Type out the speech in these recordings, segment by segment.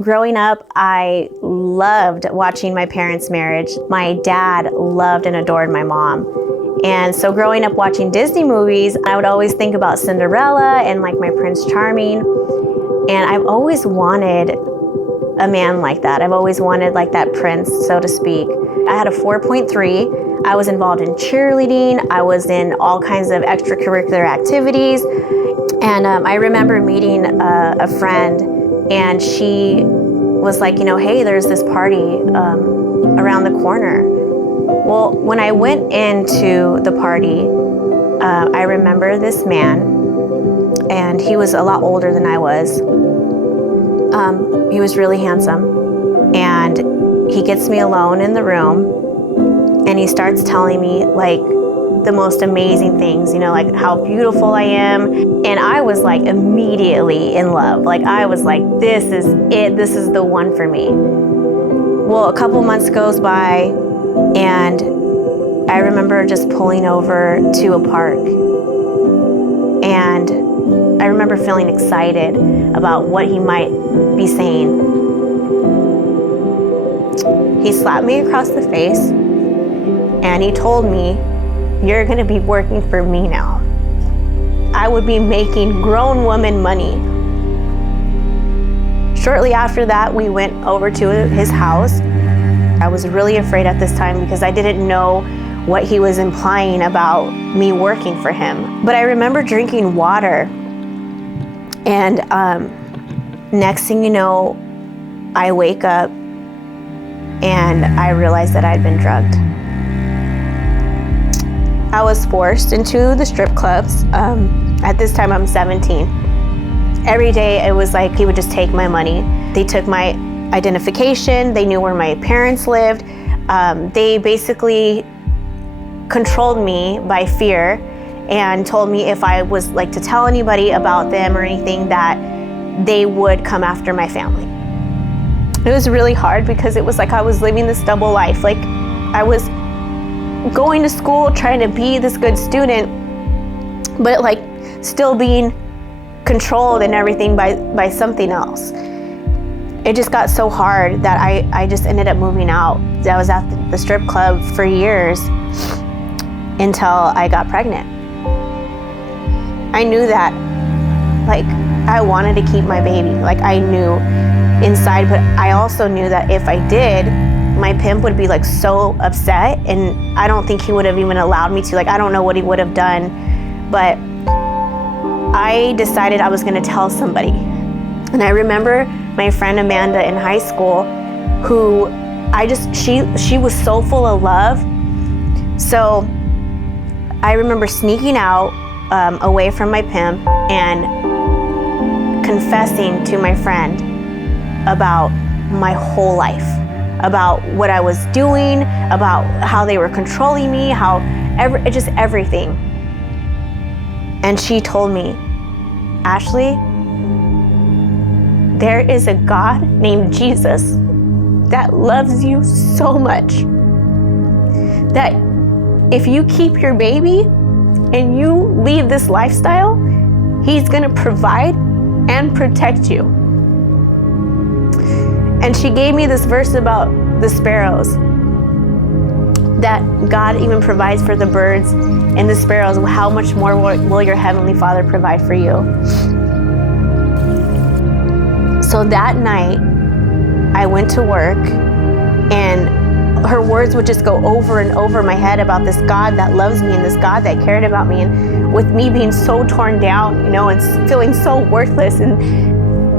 Growing up, I loved watching my parents' marriage. My dad loved and adored my mom. And so growing up watching Disney movies, I would always think about Cinderella and like my Prince Charming. And I've always wanted a man like that. I've always wanted like that prince, so to speak. I had a 4.3. I was involved in cheerleading. I was in all kinds of extracurricular activities. And I remember meeting a friend, and she was like, hey, there's this party around the corner. Well, when I went into the party, I remember this man, and he was a lot older than I was. He was really handsome, and he gets me alone in the room, and he starts telling me like the most amazing things, like how beautiful I am. And I was like immediately in love. Like I was like, this is it. This is the one for me. Well, a couple months goes by, and I remember just pulling over to a park. And I remember feeling excited about what he might be saying. He slapped me across the face, and he told me, "You're gonna be working for me now." I would be making grown woman money. Shortly after that, we went over to his house. I was really afraid at this time because I didn't know what he was implying about me working for him. But I remember drinking water, and next thing you know, I wake up and I realized that I'd been drugged. I was forced into the strip clubs. At this time, I'm 17. Every day, it was like he would just take my money. They took my identification. They knew where my parents lived. They basically controlled me by fear and told me if I was like to tell anybody about them or anything, that they would come after my family. It was really hard because it was like I was living this double life. Like I was going to school, trying to be this good student, but like still being controlled and everything by something else. It just got so hard that I just ended up moving out. I was at the strip club for years until I got pregnant. I knew that like I wanted to keep my baby. Like I knew inside, but I also knew that if I did, my pimp would be like so upset, and I don't think he would have even allowed me to. Like I don't know what he would have done, but I decided I was gonna tell somebody. And I remember my friend Amanda in high school, who she was so full of love. So I remember sneaking out away from my pimp and confessing to my friend about my whole life, about what I was doing, about how they were controlling me, just everything. And she told me, "Ashley, there is a God named Jesus that loves you so much that if you keep your baby and you leave this lifestyle, He's gonna provide and protect you." And she gave me this verse about the sparrows, that God even provides for the birds and the sparrows. How much more will your Heavenly Father provide for you? So that night, I went to work, and her words would just go over and over my head about this God that loves me and this God that cared about me. And with me being so torn down, and feeling so worthless, and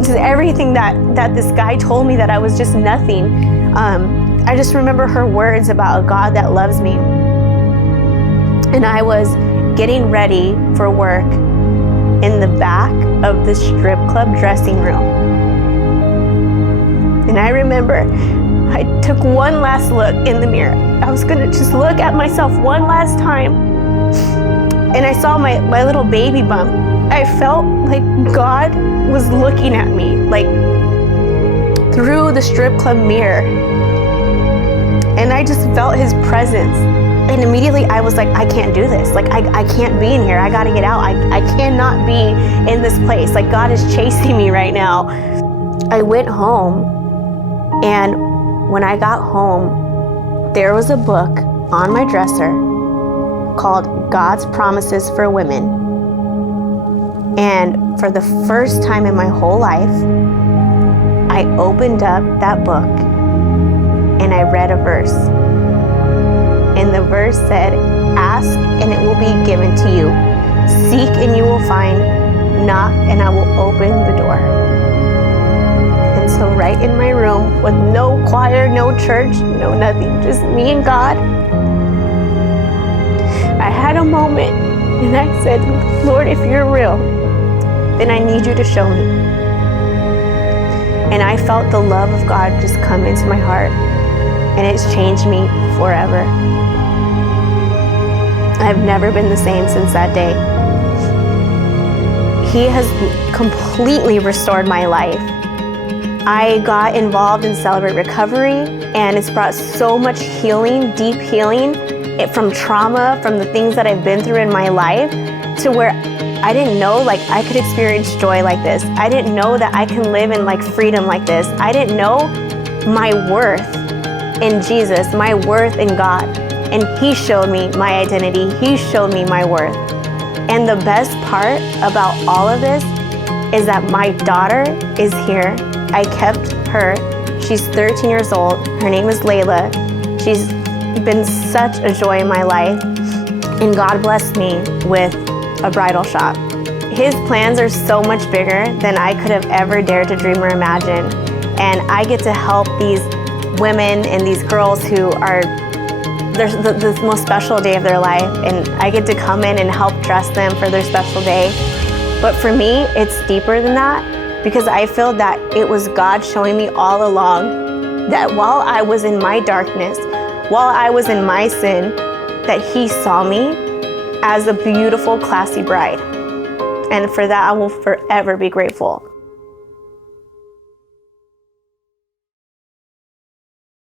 just everything that this guy told me, that I was just nothing. I just remember her words about a God that loves me. And I was getting ready for work in the back of the strip club dressing room. And I remember I took one last look in the mirror. I was gonna just look at myself one last time. And I saw my little baby bump. I felt like God was looking at me, like through the strip club mirror. And I just felt His presence. And immediately I was like, I can't do this. Like, I can't be in here. I gotta get out. I cannot be in this place. Like, God is chasing me right now. I went home, and when I got home, there was a book on my dresser called God's Promises for Women. And for the first time in my whole life, I opened up that book and I read a verse. And the verse said, "Ask and it will be given to you. Seek and you will find. Knock and I will open the door." And so right in my room, with no choir, no church, no nothing, just me and God, I had a moment and I said, "Lord, if you're real, then I need you to show me." And I felt the love of God just come into my heart, and it's changed me forever. I've never been the same since that day. He has completely restored my life. I got involved in Celebrate Recovery, and it's brought so much healing, deep healing, from trauma, from the things that I've been through in my life, to where I didn't know I could experience joy like this. I didn't know that I can live in freedom like this. I didn't know my worth in Jesus, my worth in God. And He showed me my identity. He showed me my worth. And the best part about all of this is that my daughter is here. I kept her. She's 13 years old. Her name is Layla. She's been such a joy in my life. And God blessed me with a bridal shop. His plans are so much bigger than I could have ever dared to dream or imagine. And I get to help these women and these girls who are the most special day of their life. And I get to come in and help dress them for their special day. But for me, it's deeper than that, because I feel that it was God showing me all along that while I was in my darkness, while I was in my sin, that He saw me as a beautiful, classy bride. And for that, I will forever be grateful.